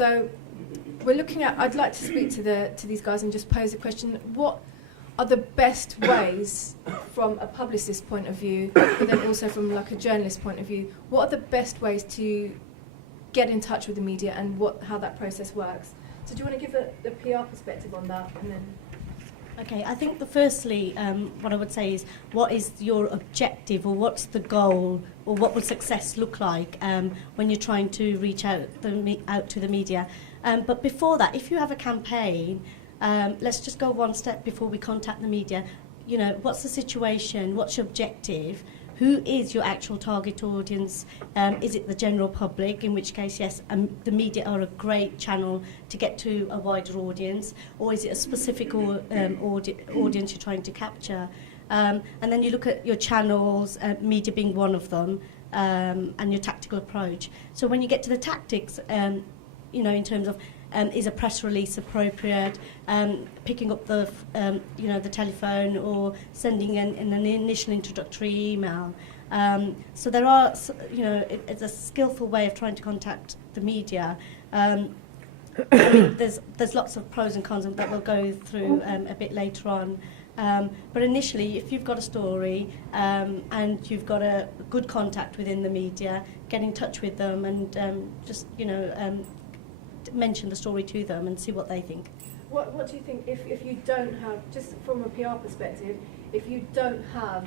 So we're looking at, I'd like to speak to these guys and just pose a question. What are the best ways from a publicist's point of view, but then also from like a journalist point of view, what are the best ways to get in touch with the media and how that process works? So do you want to give the PR perspective on that? And then Okay, I think firstly, what I would say is, what is your objective, or what's the goal, or what will success look like when you're trying to reach out to the media? But before that, if you have a campaign, let's just go one step before we contact the media. You know, what's the situation? What's your objective? Who is your actual target audience? Is it the general public, in which case, yes, the media are a great channel to get to a wider audience, or is it a specific audience you're trying to capture? And then you look at your channels, media being one of them, and your tactical approach. So when you get to the tactics, you know, in terms of is a press release appropriate, picking up the the telephone, or sending an initial introductory email. So there are, it's a skillful way of trying to contact the media. I mean, there's lots of pros and cons that we'll go through a bit later on. But initially, if you've got a story and you've got a good contact within the media, get in touch with them and just mention the story to them and see what they think. What do you think if you don't have, just from a PR perspective, if you don't have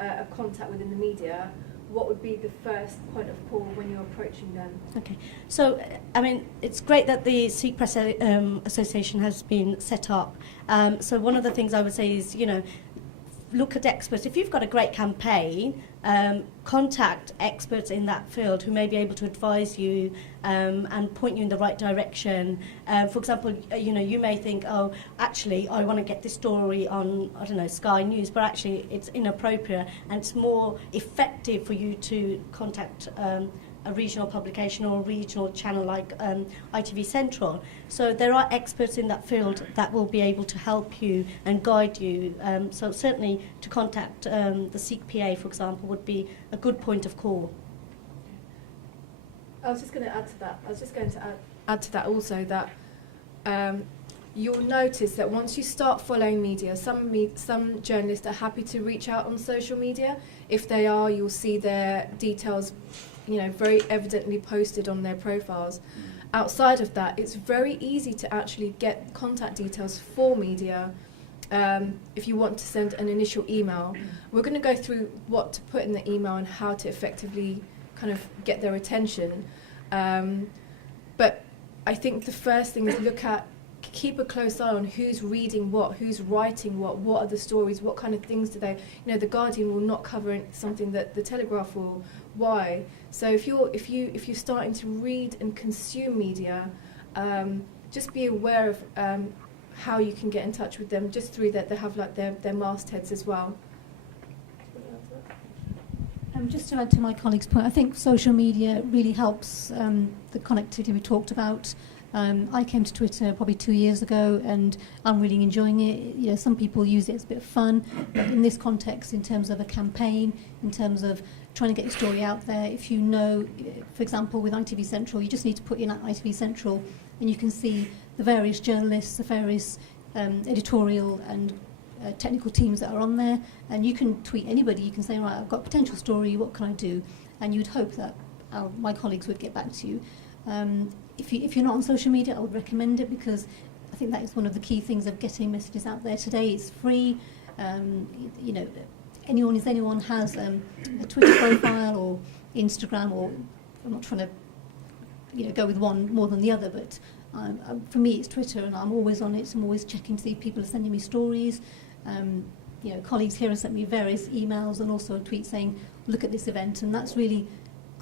a contact within the media, what would be the first point of call when you're approaching them? Okay, so I mean, it's great that the Sikh Press Association has been set up. So one of the things I would say is, look at experts. If you've got a great campaign, contact experts in that field who may be able to advise you and point you in the right direction. For example, you may think, oh, actually, I want to get this story on, I don't know, Sky News, but actually it's inappropriate, and it's more effective for you to contact a regional publication or a regional channel like ITV Central. So there are experts in that field that will be able to help you and guide you. So certainly to contact the Sikh PA, for example, would be a good point of call. I was just going to add to that. Also that you'll notice that once you start following media, some journalists are happy to reach out on social media. If they are, you'll see their details very evidently posted on their profiles. Outside of that, it's very easy to actually get contact details for media if you want to send an initial email. We're going to go through what to put in the email and how to effectively kind of get their attention. But I think the first thing is keep a close eye on who's reading what, who's writing what are the stories, what kind of things do they, the Guardian will not cover something that the Telegraph will. Why? So if you're starting to read and consume media, just be aware of how you can get in touch with them, just through that they have like their mastheads as well. Just to add to my colleague's point, I think social media really helps the connectivity we talked about. I came to Twitter probably 2 years ago, and I'm really enjoying it. Some people use it as a bit of fun, but in this context, in terms of a campaign, in terms of trying to get your story out there, if for example, with ITV Central, you just need to put in ITV Central, and you can see the various journalists, the various editorial and technical teams that are on there, and you can tweet anybody. You can say, right, I've got a potential story, what can I do? And you'd hope that my colleagues would get back to you. If you're not on social media, I would recommend it, because I think that is one of the key things of getting messages out there today. It's free. Anyone has a Twitter profile or Instagram, or I'm not trying to go with one more than the other, but for me it's Twitter, and I'm always on it. I'm always checking to see if people are sending me stories. Colleagues here have sent me various emails and also a tweet saying, look at this event, and that's really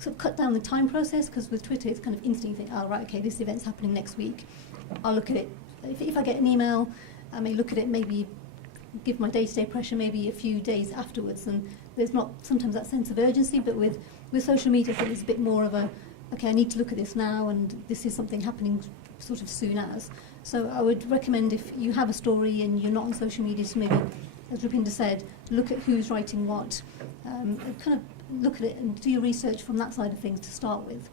sort of cut down the time process, because with Twitter it's kind of instant. You think, oh right, okay, this event's happening next week, I'll look at it. If I get an email, I may look at it, maybe give my day-to-day pressure maybe a few days afterwards, and there's not sometimes that sense of urgency. But with social media, I think it's a bit more of a, okay, I need to look at this now, and this is something happening sort of soon as. So I would recommend, if you have a story and you're not on social media, to maybe, as Rupinder said, look at who's writing what, and kind of look at it and do your research from that side of things to start with.